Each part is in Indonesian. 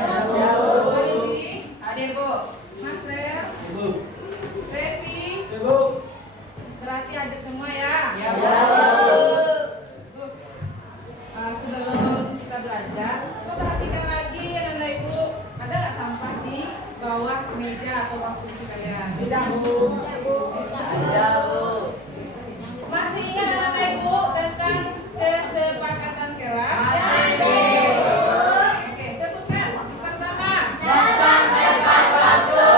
Jauh. Hadir, Bu. Mas Rel, Ibu. Revi, Ibu. berarti ada semua ya? Ya, Bu. Terus sebelum kita belajar, perhatikan lagi anak ibu, ada nggak sampah di bawah meja atau bawah kursi kalian? Tidak, Bu. Ada, Bu. Masih ingat anak ibu tentang kesepakatan kelas? Masih. Oke, sebutkan. Pertama, Tentang tepat waktu.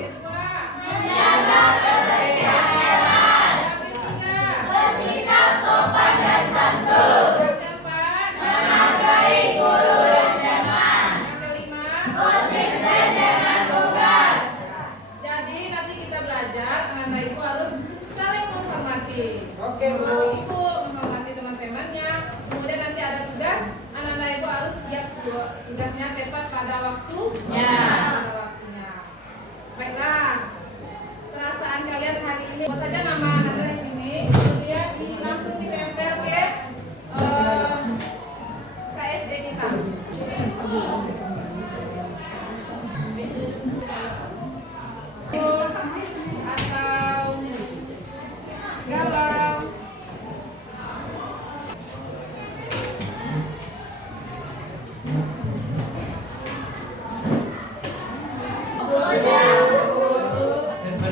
kedua, Menjaga kebersihan kelas. yang ketiga, Bersikap sopan dan santun. yang keempat, Menghargai guru dan teman. yang kelima. Konsisten dengan tugas. Jadi nanti kita belajar, anak ibu harus saling menghormati. Oke, Bu. Menghormati ibu, menghormati teman-temannya. Kemudian nanti ada tugas, anak-anak ibu harus siap tugasnya tepat pada waktunya. Pada waktunya. Baiklah, perasaan kalian hari ini. Apa saja nama anak-anak di sini? Kemudian langsung ditempel ke KSD kita. Atau galau.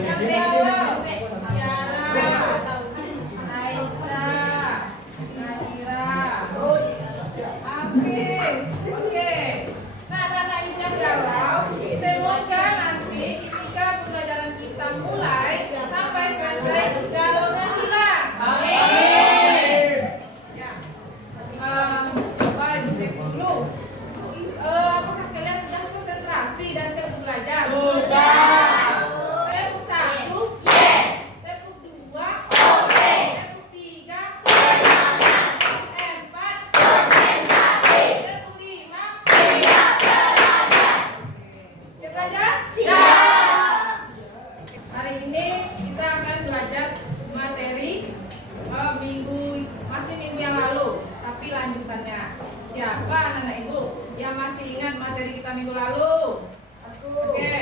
Yang galau, Tiara, Aisyah, Nadira, Hafiz. Oke. Nah, anak ibu yang galau, semoga nanti ketika pembelajaran kita mulai sampai selesai galaunya hilang. Amin. Ya. Bapak Ibu tes dulu. Apakah kalian sudah konsentrasi dan siap untuk belajar? Tepuk satu. Yes. Tepuk dua. Oke. Tepuk tiga. Semangat. Empat. Konsentrasi. Tepuk lima. Siap belajar. Siap belajar? Siap. Hari ini kita akan belajar materi minggu yang lalu, tapi lanjutannya. Siapa anak-anak ibu yang masih ingat materi kita minggu lalu? Oke.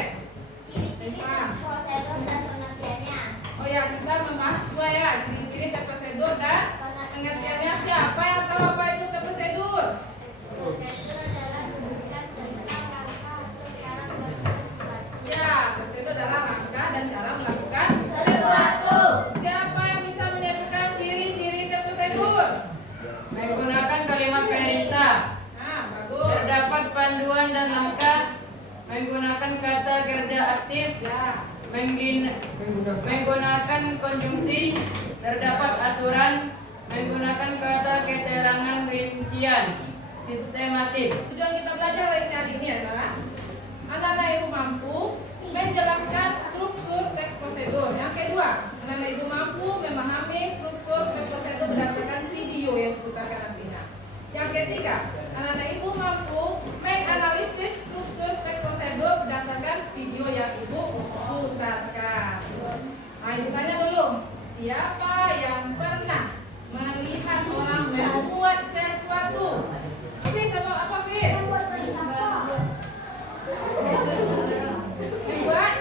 Oh ya, kita membahas dua ya, ciri-ciri terprosedur dan pengertiannya. Siapa yang tahu apa itu terprosedur? Ya, prosedur adalah langkah dan cara melakukan sesuatu. Siapa yang bisa menyebutkan ciri-ciri terprosedur? Menggunakan kalimat perintah. Nah, bagus. Terdapat panduan dan langkah. Menggunakan kata kerja aktif. Ya, Menggunakan konjungsi. Terdapat aturan. Menggunakan kata keterangan rincian. Sistematis. tujuan kita belajar hari ini adalah anak-anak ibu mampu menjelaskan struktur teks prosedur. Yang kedua, anak-anak ibu mampu memahami struktur teks prosedur berdasarkan video yang diputarkan nantinya. Yang ketiga, anak-anak ibu mampu menganalisis struktur teks prosedur berdasarkan video yang ibu putarkan. Nah, ibu tanya dulu, siapa yang pernah melihat orang membuat sesuatu? Oke, sama apa, Fis? Membuat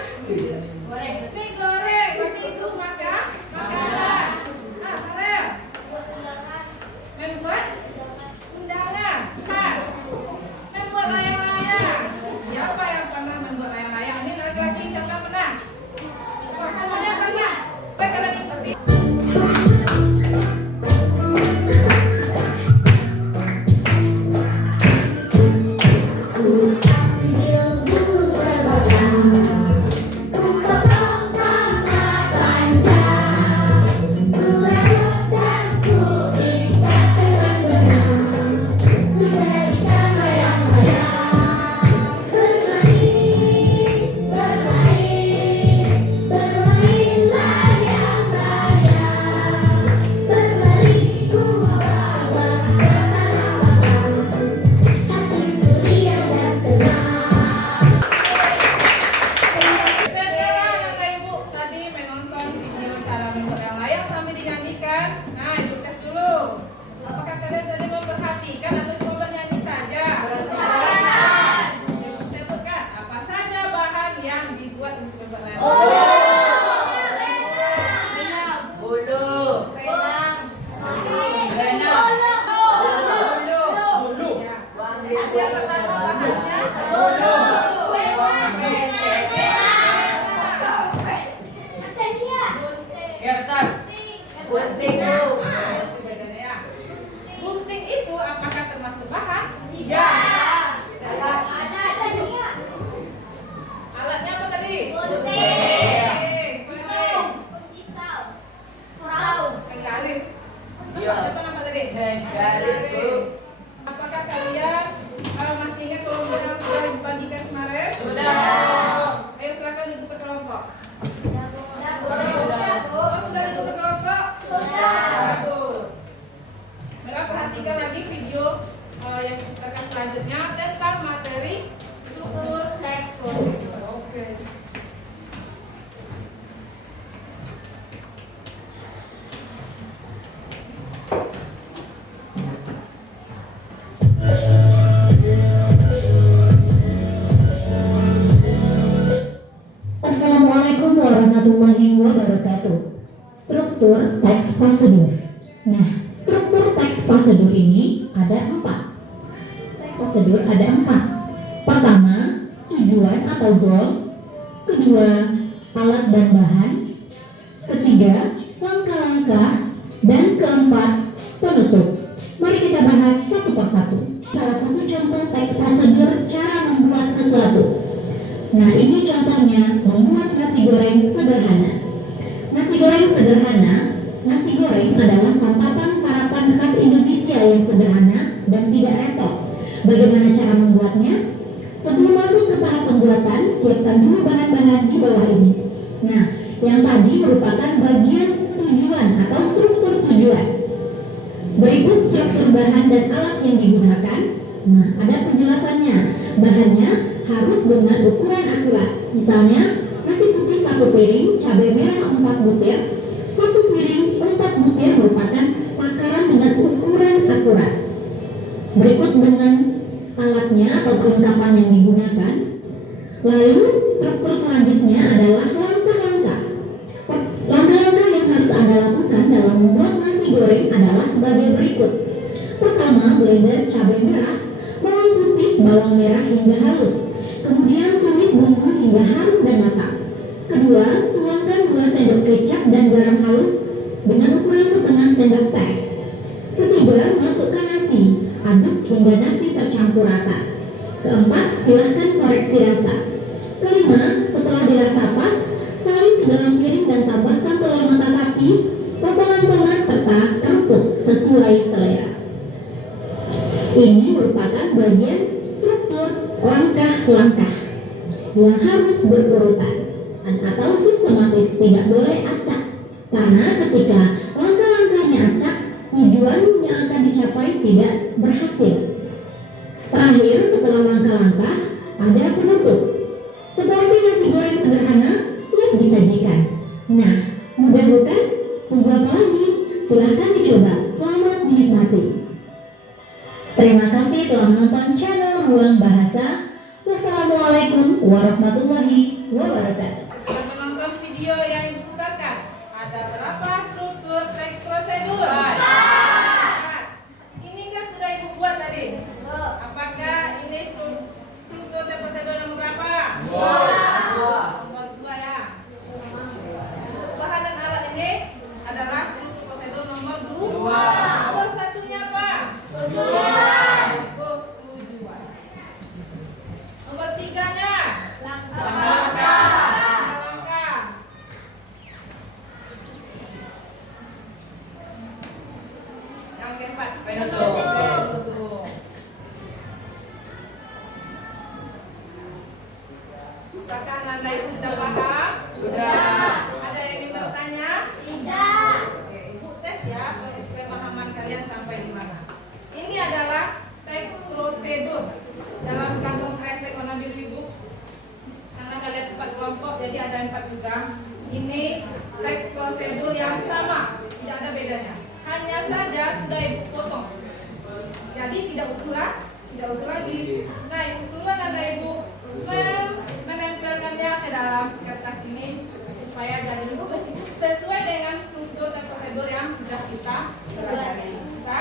mie goreng, berarti itu makanan. Ah, Farel. Membuat undangan. Nah, membuat layang-layang. Siapa yang pernah membuat layang-layang? Ini laki-laki siapa yang pernah? Wah, semuanya pernah. Baik, kalian ikuti. Bu. Nah, itu bedanya ya. Gunting itu apakah termasuk bahan? Tidak. Tidak. Alatnya apa tadi? Gunting. Penggaris. Iya. Apa nama tadi? Penggaris, Bu. Apakah kalian masih ingat kelompok yang sudah dibagikan kemarin? Sudah. Ayo silakan duduk berkelompok. Sudah. Oh, sudah duduk berkelompok? Bagus. Maka perhatikan lagi video yang akan selanjutnya tentang materi struktur teks prosedur. Oke. Assalamualaikum warahmatullahi wabarakatuh. Struktur teks prosedur. Nah, struktur teks prosedur ini ada 4. Teks prosedur ada 4. Pertama, tujuan atau goal. Kedua, alat dan bahan. Ketiga, langkah-langkah. Dan keempat, penutup. Mari kita bahas satu persatu. Salah satu contoh teks prosedur cara membuat sesuatu. Nah, ini contohnya membuat nasi goreng sederhana. Nasi goreng sederhana, nasi goreng adalah santapan sarapan khas Indonesia yang sederhana dan tidak repot. Bagaimana cara membuatnya? Sebelum masuk ke tahap pembuatan, siapkan dulu bahan-bahan di bawah ini. Nah, yang tadi merupakan bagian tujuan atau struktur tujuan. Berikut struktur bahan dan alat yang digunakan. Nah, ada penjelasannya. Bahannya harus dengan ukuran akurat. Misalnya, nasi putih 1 piring, cabai merah 4 butir, 1 piring 4 butir merupakan takaran dengan ukuran akurat. Berikut dengan alatnya atau perlengkapan yang digunakan. Lalu struktur selanjutnya adalah langkah-langkah. Langkah-langkah yang harus Anda lakukan dalam membuat nasi goreng adalah sebagai berikut. Pertama, blender cabai merah, bawang putih, bawang merah hingga halus. Kemudian tumis bumbu hingga harum dan matang. Kedua, tuangkan 2 sendok kecap dan garam halus dengan ukuran setengah sendok teh. Ketiga, masukkan nasi, aduk hingga nasi tercampur rata. Keempat, silahkan koreksi rasa. Kelima, setelah dirasa pas, salin ke dalam piring dan tambahkan telur mata sapi, potongan tomat serta kerupuk sesuai selera. Ini merupakan bagian struktur langkah-langkah yang harus berurutan atau sistematis, tidak boleh acak. Karena ketika langkah-langkahnya acak, tujuan yang akan dicapai tidak berhasil. Terakhir, setelah langkah-langkah, ada penutup. Seporsi nasi goreng sederhana siap disajikan. Nah, mudah bukan? Tunggu apa lagi? Silahkan dicoba. Selamat menikmati. Terima kasih telah menonton channel Ruang Bahasa. Wassalamualaikum warahmatullahi wabarakatuh. Setelah menonton video yang diputarkan, ada berapa struktur teks prosedur? 4. Ini kan sudah Ibu buat tadi. Apakah ini struktur teks prosedur yang berapa? Nomor 2 ya. Bahan dan alat ini adalah struktur prosedur nomor 2. Nomor satunya apa? Bagus, tujuan. Nomor 3-nya? Langkah. Yang keempat, Penutup. penutup. Apakah Anda itu sudah paham? Sudah. Ada yang ingin bertanya? Tidak. Oke, Ibu tes ya pemahaman kalian sampai di mana. Ini adalah teks prosedur dalam kantong kresek warna biru Ibu. Karena kalian 4 kelompok, jadi ada 4 juga. Ini teks prosedur yang sama, tidak ada bedanya. Hanya saja sudah Ibu potong. Jadi tidak utuh lagi. Nah, usulan ada Ibu menempelkannya ke dalam kertas ini supaya jadi utuh sesuai dengan struktur dan prosedur yang sudah kita pelajari. Bisa?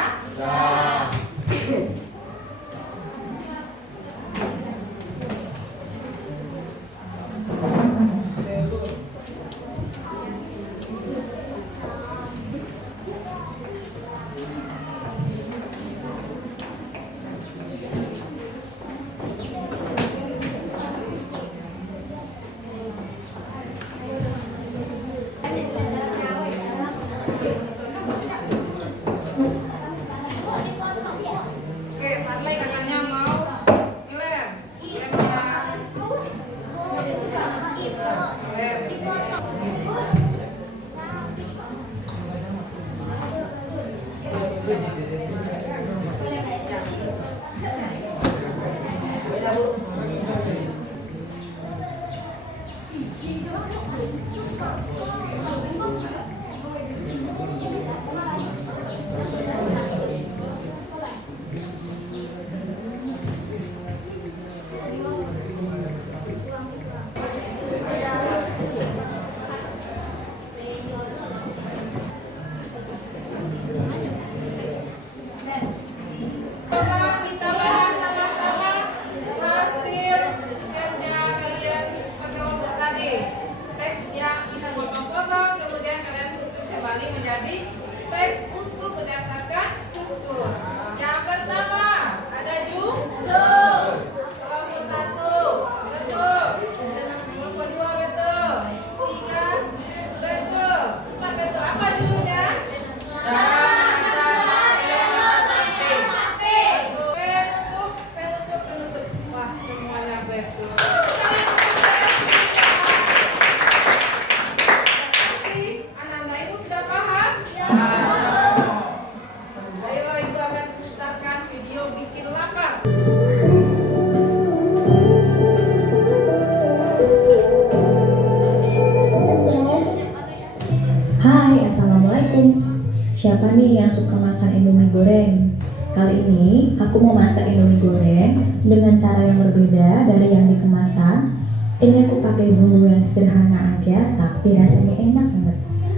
Siapa nih yang suka makan Indomie goreng? Kali ini aku mau masak Indomie goreng dengan cara yang berbeda dari yang di kemasan. Ini aku pakai bumbu yang sederhana aja, tapi rasanya enak banget.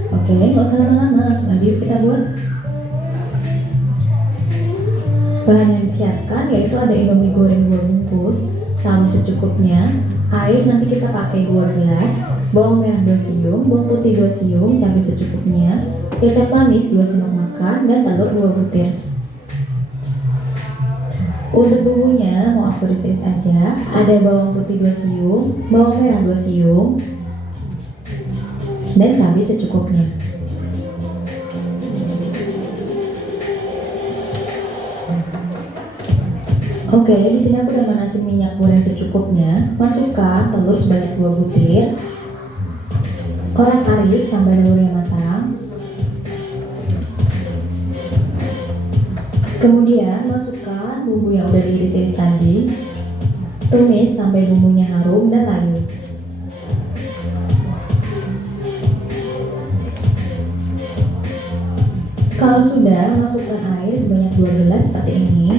Oke, nggak usah lama-lama, langsung aja yuk kita buat. Bahan yang disiapkan yaitu ada Indomie goreng 2 bungkus, sawi secukupnya, air nanti kita pakai 2 gelas, bawang merah 2 siung, bawang putih 2 siung, cabai secukupnya, kecap manis 2 sendok makan, dan telur 2 butir. Untuk bumbunya mau aku ricis aja. Ada bawang putih 2 siung, bawang merah 2 siung, dan cabai secukupnya. Oke, di sini aku udah manasin minyak goreng secukupnya. Masukkan telur sebanyak 2 butir. Orak-arik sampai telurnya matang. Kemudian masukkan bumbu yang udah diiris-iris tadi. Tumis sampai bumbunya harum dan layu. Kalau sudah, masukkan air sebanyak 2 gelas seperti ini.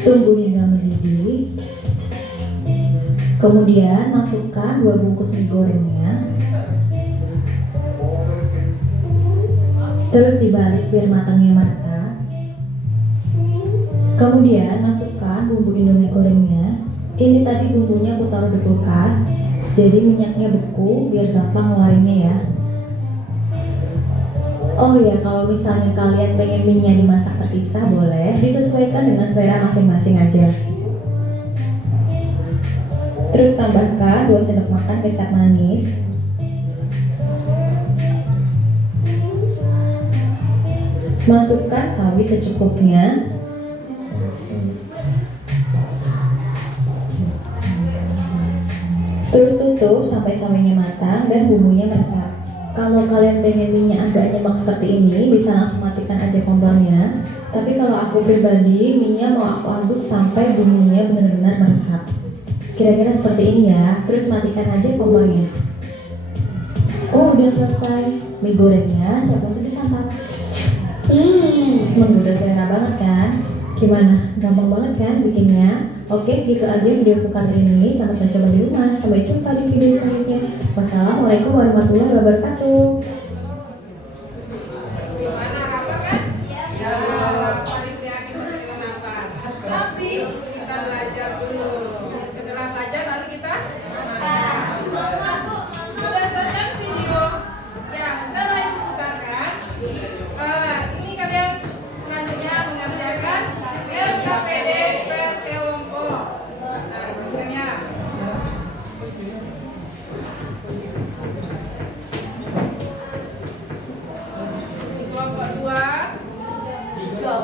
Tunggu hingga mendidih. Kemudian masukkan 2 bungkus mie gorengnya. Terus dibalik biar matangnya merata. Kemudian masukkan bumbu Indomie gorengnya. Ini tadi bumbunya aku taruh di kulkas, jadi minyaknya beku biar gampang ngeluarinnya ya. Oh ya, kalau misalnya kalian pengen mie-nya dimasak terpisah boleh, disesuaikan dengan selera masing-masing aja. Terus tambahkan 2 sendok makan kecap manis. Masukkan sawi secukupnya. Terus tutup sampai sawinya matang dan bumbunya meresap. Kalau kalian pengen mie-nya agak nyemak seperti ini, bisa langsung matikan aja kompornya. Tapi kalau aku pribadi, mie-nya mau aku aduk sampai bumbunya benar-benar meresap. Kira-kira seperti ini ya. Terus matikan aja kompornya. Oh, udah selesai. Mie gorengnya siap untuk disantap. Menggoda selera banget kan? Gimana? Gampang banget kan bikinnya? Oke, segitu aja video aku kali ini. Selamat mencoba di rumah. Sampai jumpa di video selanjutnya. Wassalamualaikum warahmatullahi wabarakatuh. Gimana, apa kan? Ya, paling yakin dengan apa. Tapi kita belajar dulu. Setelah belajar baru kita berdasarkan video yang setelah diputarkan, ini kalian selanjutnya mengerjakan LKPD per kelompok. Nah, sebenarnya kelompok 2 3.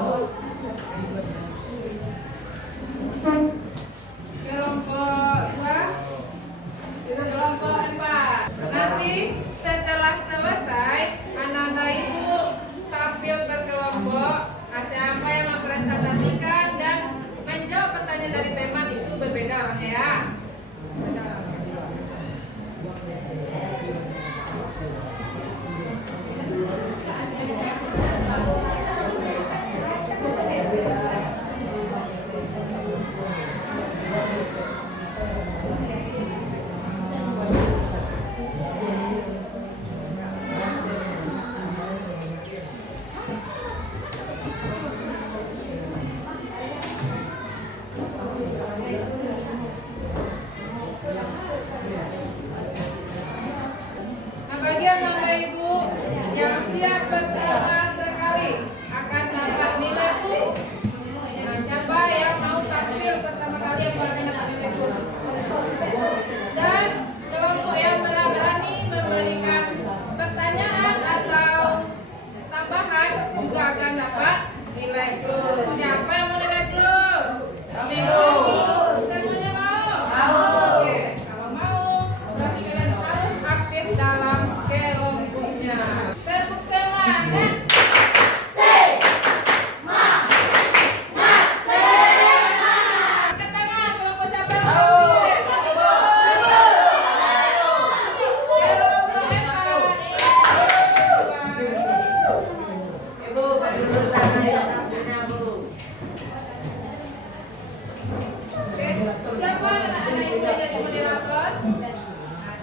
moderator.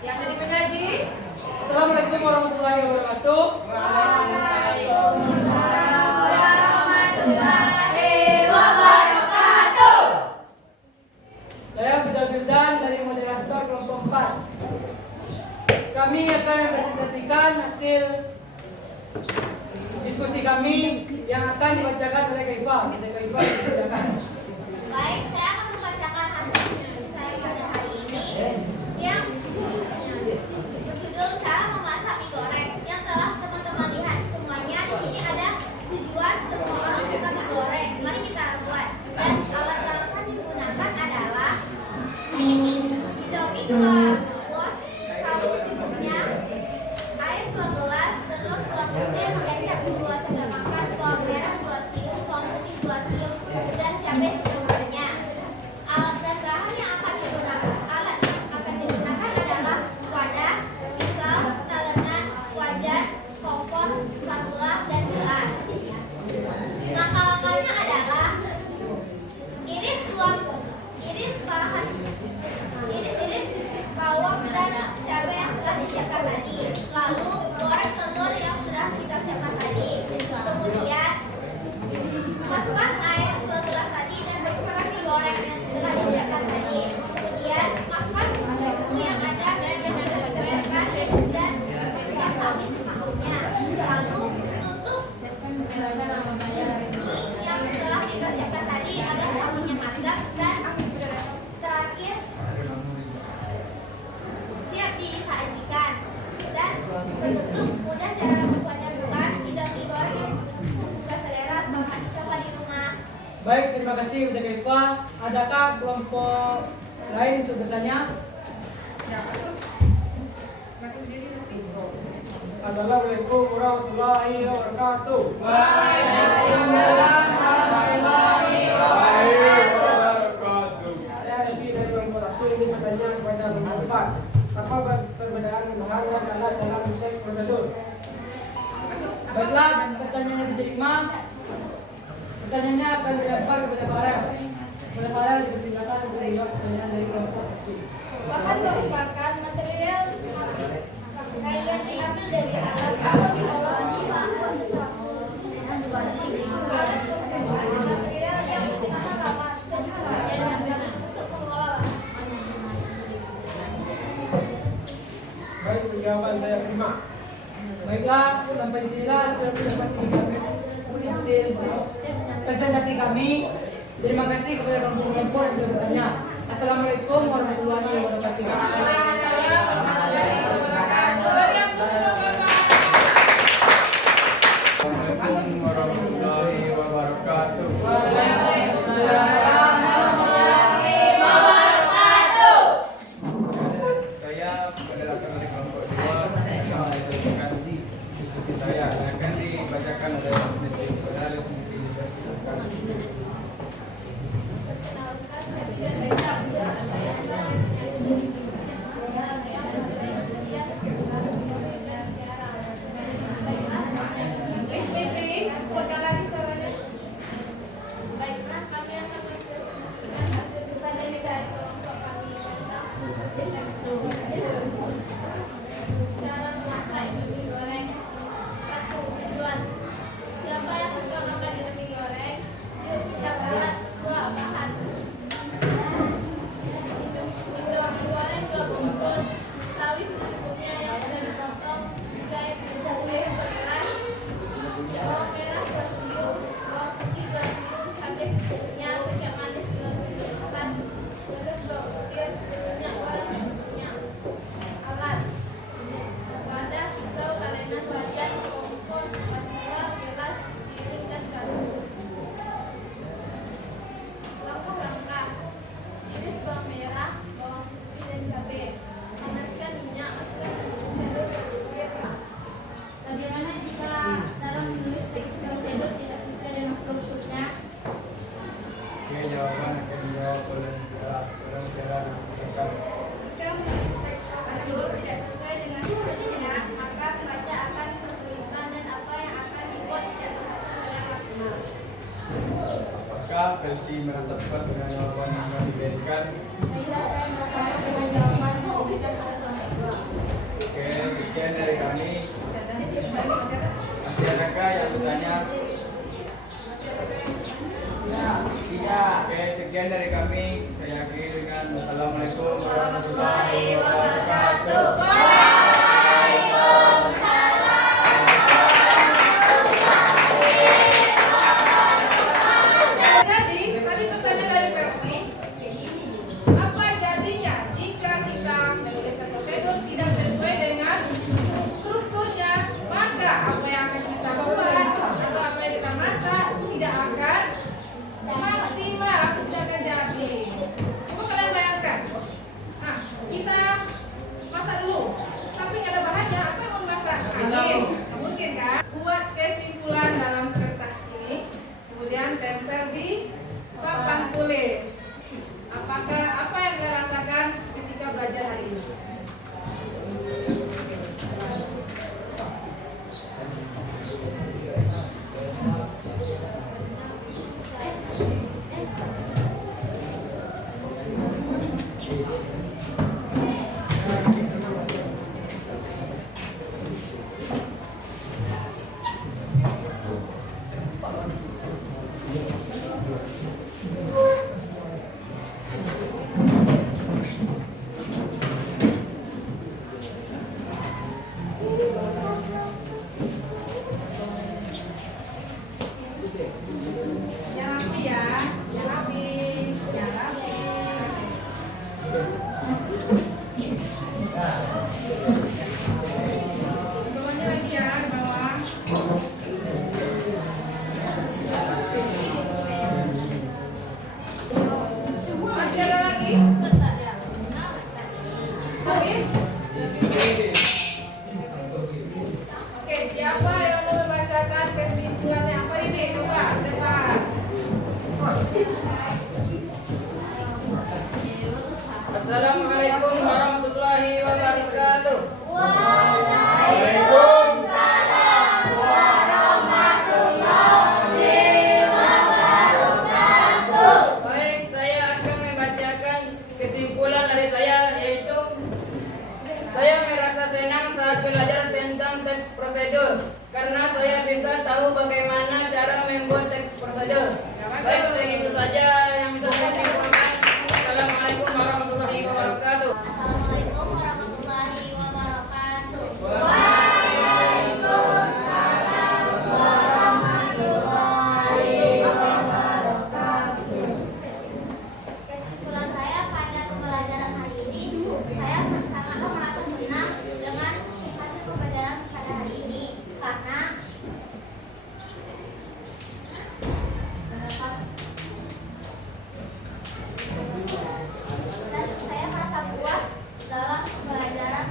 Yang jadi penyaji. Assalamualaikum warahmatullahi wabarakatuh. Saya Bujal Sildan dari moderator kelompok 4. Kami akan mempresentasikan hasil diskusi kami yang akan dibacakan oleh Kaifa. Silakan. Baik, saya akan membacakan hasil diskusi saya pada hari ini yang berjudul cara memasak mie goreng. Yang telah teman-teman lihat semuanya di sini ada tujuan semua orang suka mie goreng. Mari kita buat. Dan alat-alat yang digunakan adalah Indomie 2 los, saus secukupnya, air 2 gelas, telur 2 butir, kecap 2 sendok makan, bawang merah 2 siung, bawang putih 2 siung, dan cabai secukupnya. Alat dan bahan yang akan digunakan adalah wadah, pisau, talenan, wajan, kompor, spatula, dan gelas. Langkah-langkahnya adalah iris bawang dan cabai yang sudah disiapkan tadi. Lalu goreng telur yang sudah kita siapkan tadi. Kemudian masukkan air 2 gelas tadi dan bersihkan mie goreng yang telah disiapkan tadi. Kemudian masukkan bumbu yang ada dan yang sudah kita siapkan dan saus secukupnya. Lalu tutup mie yang telah kita siapkan tadi agar sausnya matang dan terakhir siap disajikan. Dan untuk mudah cara membuatnya bukan Indomie goreng yang suka selera, selamat dicoba di rumah. Baik, terima kasih Bunda Kaifa. Adakah kelompok lain untuk bertanya? Ya, terus. Ngaku diri nanti. Assalamualaikum warahmatullahi wabarakatuh. Waalaikumsalam warahmatullahi wabarakatuh. Saya Devi dari kelompok 1 ini bertanya kepada kelompok 4. Apa perbedaan bahan dan alat dalam teks prosedur? Baiklah, pertanyaan yang diterima. Pertanyaannya akan dilempar kepada Farel. Kepada Farel dipersilakan untuk menjawab pertanyaan dari kelompok 1. Bahan merupakan material yang diambil dari alat atau diolah di bahan sesuatu. Material yang digunakan lama dan untuk mengolah. Baik, jawaban saya terima. Baiklah, sampai di sinilah sudah kita pastikan hasil presentasi kami. Terima kasih kepada kelompok yang sudah bertanya. Assalamualaikum warahmatullahi wabarakatuh. Waalaikumsalam warahmatullahi wabarakatuh. Beri yang tepuk tangan. Assalamualaikum warahmatullahi wabarakatuh. Waalaikumsalam. Saya moderator dari kelompok 2 yang menyampaikan diskusi saya akan dibacakan oleh Mas Niti. Padahal mungkin dibacakan. Miss Niti, buatkan lagi suaranya. Baiklah, kami akan mempresentasikan hasil discussion dari kelompok kami tentang cara memasak Indomie goreng. 1. Tujuan. Siapa yang suka makan Indomie goreng? Yuk kita buat 2 bahan. Indomie goreng 2 bungkus. Sawi secukupnya yang sudah dipotong. Jahe cabai 2 gelas. Bawang merah 2 siung, bawang putih 2 siung, cabai secukupnya, kecap manis 2 sendok makan, telur 2 butir, minyak goreng secukupnya. Alat: wadah, pisau, talenan, wajan, kompor, spatula, gelas, piring, dan garpu. Langkah-langkah: iris bawang merah, bawang putih, dan cabai. Panaskan minyak, masukkan telur 2 butir. Bagaimana jika dalam menulis teks prosedur tidak sesuai dengan strukturnya? Oke, jawaban akan dijawab oleh saudara Jika menulis teks prosedur tidak sesuai dengan strukturnya, maka pembaca akan kesulitan dan apa yang akan dibuat tidak terhasil dengan maksimal. Apakah versi merasa puas dengan jawaban yang telah diberikan? Saya merasa puas dengan jawaban sekian dari kami. Saya akhiri dengan Wassalamualaikum warahmatullahi wabarakatuh. Jadi, tadi pertanyaan dari Persi, apa jadinya jika kita menuliskan prosedur tidak sesuai dengan strukturnya, maka apa yang akan kita buat atau apa yang kita masak tidak akan maksimal atau tidak akan jadi. Coba kalian bayangkan, nah kita masak dulu, tapi nggak ada bahannya, apa yang mau dimasak? Angin, nggak mungkin kan? Buat kesimpulan dalam kertas ini, kemudian tempel di papan tulis. Apakah apa yang kalian rasakan ketika belajar hari ini? Jangan rapi ya, jangan rapi, jangan rapi. Bawahnya lagi ya, di bawah. Masih ada lagi? Habis? Oke, siapa yang mau membacakan kesimpulannya apa ini? Coba, depan. Assalamualaikum warahmatullahi wabarakatuh. Baik, saya akan membacakan kesimpulan dari saya, yaitu saya merasa senang saat belajar tentang teks prosedur karena saya bisa tahu bagaimana cara membuat teks prosedur. Baik, segitu saja yang bisa saya simpulkan. Assalamualaikum warahmatullahi wabarakatuh. Assalamualaikum warahmatullahi wabarakatuh. Kesimpulan saya pada pembelajaran hari ini, saya sangat merasa senang dengan hasil pembelajaran pada hari ini karena dan saya merasa puas dalam pembelajaran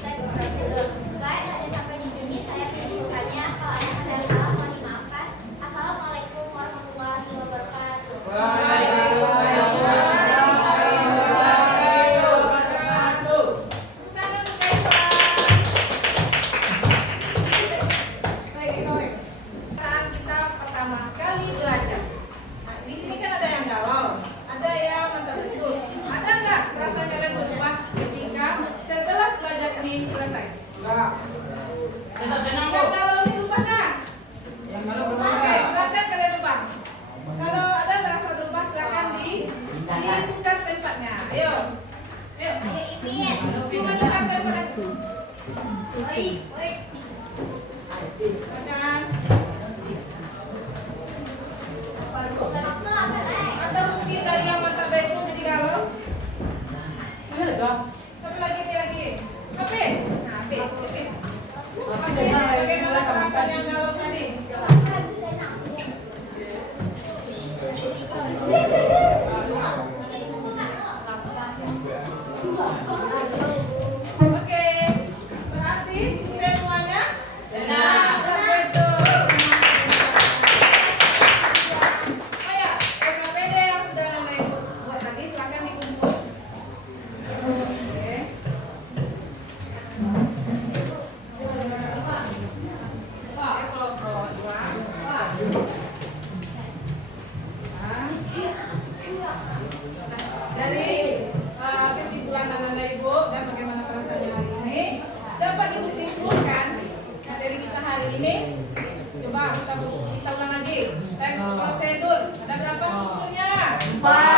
teks prosedur. Baik, hanya sampai di sini saya menyebutkannya. Kalau ada yang salah mohon dimaafkan. Assalamualaikum warahmatullahi wabarakatuh. Saat kita pertama sekali belajar, nah, di sini kan ada yang galau, ada yang mantap betul. Ada nggak rasa kalian berubah ketika setelah belajar ini selesai? Nah, Kita senang, Yang Bu. galau dirubah kan? Yang kalau Oke, berubah. silakan kalian ubah. Kalau ada merasa berubah, silakan ditukar tempatnya. Ayo, ayo. Ayo Ipin. Cuma tukar tempatnya. Silakan. Atau mungkin dari yang mata betul jadi galau. Ini ada. Tapi lagi. Habis. Nah, habis. Habis. Bagaimana perasaan yang galau tadi? Oke. Berarti semuanya senang. Betul. Ayo, PKPD yang sudah naik buat tadi silakan dikumpul. Oke. Dari kesimpulan anak-anak ibu dan bagaimana perasaannya hari ini dapat ibu simpulkan materi kita hari ini. Coba kita ulang lagi teks prosedur ada berapa strukturnya? 4